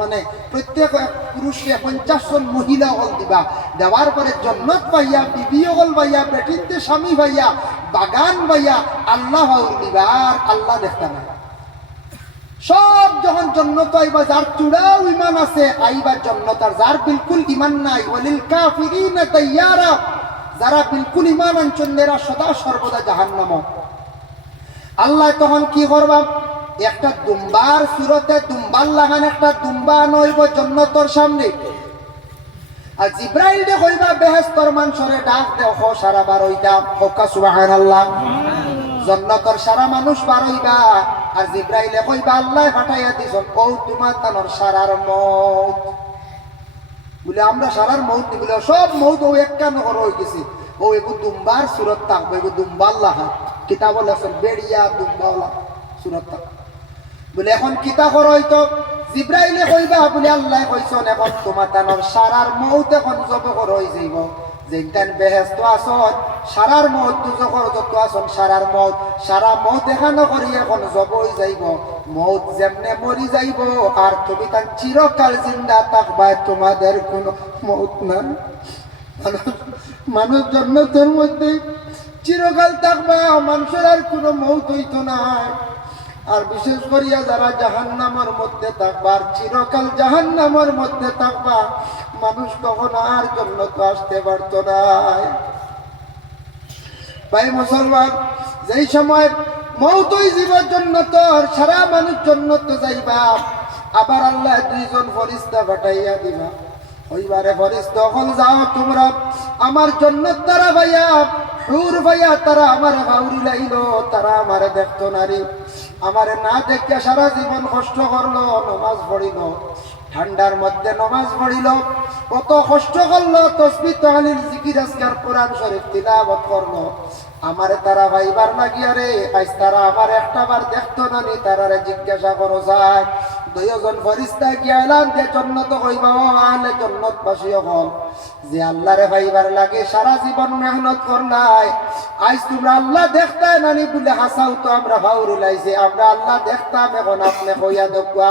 মানে প্রত্যেক পঞ্চাশ জন মহিলা হল দিবা। দেওয়ার পরে জন্নত পাইয়া বিবি হল পাইয়া বেটিনতে স্বামী বাগান আল্লাহ দিবা আর আল্লাহ দেখতে না সব যখন জন্নত আইবা যার চূড়াও ইমান আছে, আইবা জন্নত। আর যার বিলকুল ইমান নাই, ওয়ালিল কাফিরিন তাইয়ারা। যারা বিলকুল ইমান আনচন্দেরা সদা সর্বদা জাহান্নাম আল্লাহ তখন কি করবা? একটা দুম্বার সুরতে দুম্বার লাগান একটা দুম্বা নইব জন্নতর সামনে। আর জিব্রাইল দে কইবা বেহেস্তর মানসরে ডাক দে হ সারা বার হকা সুবহানাল্লাহ। জন্নতর সারা মানুষ বার হইবা আর জিব্রাইলে কইবা আল্লাহ ফাটাইয়া দিছন ও তোমার তানর সারার মত। বলে আমরা সারার মৌত বলে সব মৌত ও একটা নহর হয়ে গেছে ও এগু দুম্বার সুরত থাকব এগু দুম্বার লাহা কিতাব লেখছেন বেড়িয়া দুম্বাওলা সুরত থাক বলে, এখন কিতা কর হইতো? জিব্রাইলে কইবা, বলে, আল্লাহ কইছন এখন তোমার তানর সারার মৌত এখন জব কর হয়ে যাইব। যেনটান বেহেস্ত আসন, সারার মত দুজকর যত আসন, সারার মত, সারা মত এখানো করি এখন জব হয়ে যাইব। মত যেমনে মরি যাইব, আর তুমি তার চিরকাল জিন্দা থাকবা, তোমাদের কোনো মত না। মানুষ- মানুষ জন্মতের মধ্যে চিরকাল থাকবা, মানুষের আর কোনো মৌত হইতো না। আর বিশেষ করিয়া যারা জাহান্নামের মধ্যে থাকবা, আর চিরকাল জাহান্নামের মধ্যে থাকবা, মানুষ কখনো আর জন্য তো আসতে পারত না। ভাই মুসলমান, যেই সময় মৌতই জীবের জন্য তোর সারা মানুষ জন্য তো যাইবা, আবার আল্লাহ দুইজন ফরিস্তা পাঠাইয়া দিবা। ওইবারে ফরিস্তা হল যাও তোমরা। আমার জন্য তারা ভাইয়া, সুর ভাইয়া, তারা আমার হাউরি লাইলো, তারা আমারে দেখতো নারী। আমারে না দেখে সারা জীবন কষ্ট করল, নমাজ পড়িল। ঠান্ডার মধ্যে নমাজ পড়িল। কত কষ্ট করল, তসবি তাহলিল জিকির আজকার কোরআন শরীফ তিলাবত করল। আমারে তারা ভাইবার লাগিয়া রে, আজ তারা আমার একটা বার দেখতো না নি তারারে জিজ্ঞাসা করো যায়। দুইজন ফরিস্তা গিয়া এলাম, যে জন্নত কইবা আলে জন্নত বাসী হল। যে আল্লাহরে ভাইবার লাগে সারা জীবন মেহনত করলাই আজ তোমরা আল্লাহ দেখতাই নানি বলে হাসাও তো আমরা ভাউরি লাইছে আমরা আল্লাহ দেখতাম, এখন আপনি হইয়া দেখুয়া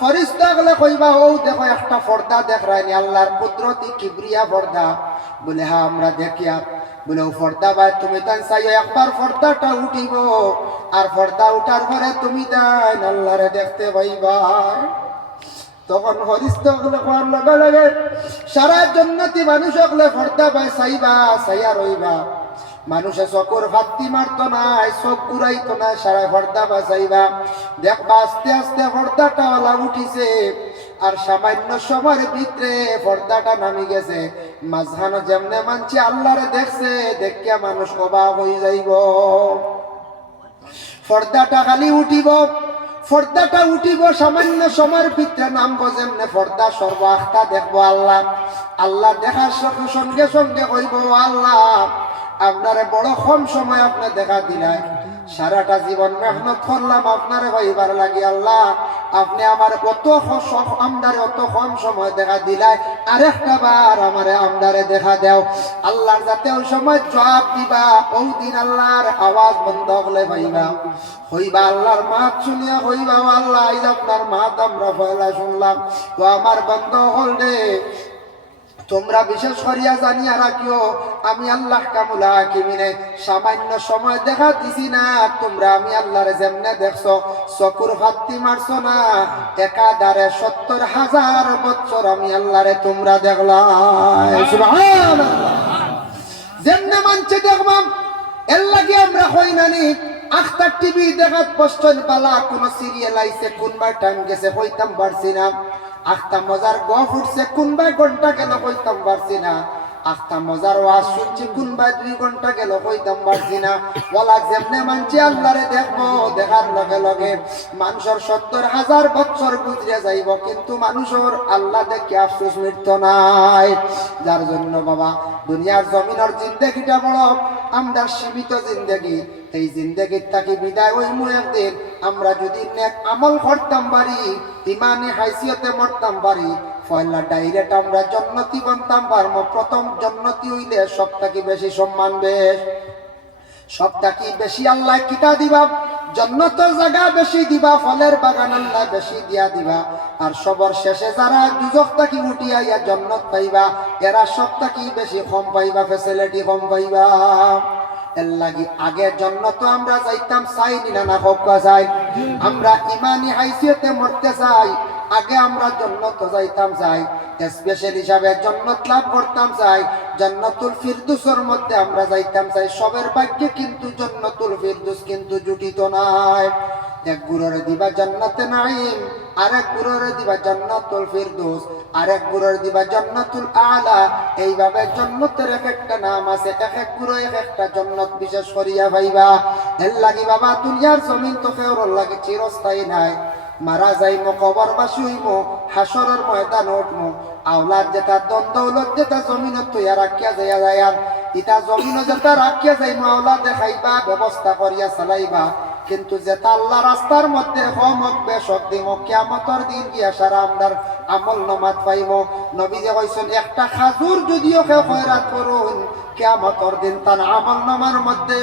ফরিস্তা গলে কইবা ও দেখো একটা পর্দা দেখ রায়নি আল্লাহর কুদরতি কিবরিয়া পর্দা। বলে হ্যাঁ আমরা দেখিয়া। বলে ও পর্দা ভাই, তুমি তাই চাইও, একবার পর্দাটা উঠিব, আর পর্দা উঠার পরে তুমি দেন আল্লাহরে দেখতে পাইবা। তখন হরিস্তগুলো কোয়ার লগে লগে, সারা জন্নতি মানুষ হকলে ফর্দা পায় চাইবা, চাইয়া রইবা। মানুষে চকুর ভাত্তি মারতো না চোখ ঘুরাইতো না সারা ফর্দা বা চাইবা দেখবা আস্তে আস্তে ফর্দাটা ওলা উঠিছে। আর সামান্য সময়ের ভিতরে পর্দাটা নামি গেছে। মাঝখানে যেমনে মানছি আল্লাহরে দেখছে দেখিয়া মানুষ অবাক হয়ে যাইব। পর্দাটা খালি উঠিব। ফর্দাটা উঠিব, সামান্য সময়ের ভিতরে নামবো যেমনে পর্দা সর্ব আখটা দেখব আল্লাহ। আল্লাহ দেখার সঙ্গে সঙ্গে কইব আল্লাহ আপনারে বড় কম সময় আপনি দেখা দিলাই সারাটা জীবন মেহনত করলাম আপনারে ভাইবার লাগি আল্লাহ। আপনি আমার অত আমদারে অত কম সময় দেখা দিলাই আরেকটা বার আমারে আমদারে দেখা দেও। আল্লাহ যাতে ওই সময় জবাব দিবা ওই দিন আল্লাহর আওয়াজ বন্ধ হলে ভাইবা হইবা আল্লাহর মাত শুনিয়া হইবা আল্লাহ। আপনার মাত আমরা পয়লা শুনলাম। তো আমার বন্ধ হল রে। তোমরা বিশেষ করিয়া জানিয়া রাখিও, আমি আল্লাহ কামুলা হাকিমিনে সামান্য সময় দেখা দিছি না তোমরা আমি আল্লাহরে যেমনে দেখছ, চকুর ফাত্তি মারছো না, একাধারে সত্তর হাজার বছর আমি আল্লাহরে তোমরা দেখলাম। যেমনে মানছে দেখবাম, এর লাগে আমরা হই নানি আখতার টিভি দেখাত পশ্চন পালা, কোন সিরিয়াল আইছে কোনবার টাইম গেছে, হইতাম পারছি না। আখতা মজার গ ফুটছে কোনবার ঘণ্টা কেন হইতাম পারছি না? আস্তা মজার ওয়াজ শুনছি কোন ভাই দুই ঘণ্টা গেল, কইতাম পারছি না। বলা যেমনে মানছি আল্লাহরে দেখব, দেখার লগে লগে মানুষের সত্তর হাজার বছর গুজরে যাইব, কিন্তু মানুষের আল্লাহ দেখে আফসোস মৃত্যু নাই। যার জন্য বাবা, দুনিয়ার জমিনের জিন্দেগিটা বড়, আমরা সীমিত জিন্দেগি। এই জিন্দেগির তাকে বিদায় ওই মু আমরা যদি নেক আমল করতাম পারি ইমানে হাইসিয়তে মরতাম পারি পয়লা ডাইরেক্ট আমরা জন্নতি বনতাম পারব প্রথম জন্নতি হইলে সব থেকে বেশি সম্মান বেশ? সবটা কি বেশি আল্লাহ কিতা দিবা? জন্নতের জায়গা বেশি দিবা, ফলের বাগান আল্লাহ বেশি দিয়া দিবা। আর সবর শেষে যারা দুজক তাকি উঠিয়া ইয়া জন্নত পাইবা, এরা সব তাকি বেশি কম পাইবা, ফেসিলিটি কম পাইবা? এর লাগি আগের জন্য তো আমরা যাইতাম, চাই নিনা না হোক যাই আমরা ইমানি হাইসিয়তে মরতে চাই। আগে আমরা জন্নত যাইতাম চাই স্পেশাল হিসাবে জন্নত লাভ করতাম চাই জন্নতুল ফিরদুসের মধ্যে আমরা যাইতাম চাই সবের ভাগ্যে কিন্তু জন্নতুল ফিরদুস কিন্তু জুটিত নাই। এক গুরুরে দিবা জান্নাতে নাইম আরেক গুরুরে দিবা জান্নাতুল ফিরদৌস, আরেক গুরুর দিবা জান্নাতুল আলা। এইভাবে জান্নাতের এক একটা নাম আছে, এক এক গুরু এক একটা জান্নাত বিশেষ করিয়া ভাইবা। এর লাগি বাবা দুনিয়ার জমিন তো কেউর লাগে চিরস্থায়ী নাই। মারা যাইমো, কবর বাসি হইমো হাসরের ময়দান উঠমো। আওলাদ যেটা দন দৌলত যেটা জমিনত তৈয়া রাখিয়া যাইয়া যায় আর ইটা জমিন যেটা রাখিয়া যাইমো আওলাদ দেখাইবা ব্যবস্থা করিয়া চালাইবা। কিন্তু যেটা আল্লাহ রাস্তার মধ্যে হমক বেশক দিম কিয়ামতর দিন গিয়া সারা আমদার আমল নমাত পাইব নবী যে কইছেন একটা খাজুর যদিও কেউ খয়রাত করুন কিয়ামতর দিন তার আমল নমার মধ্যে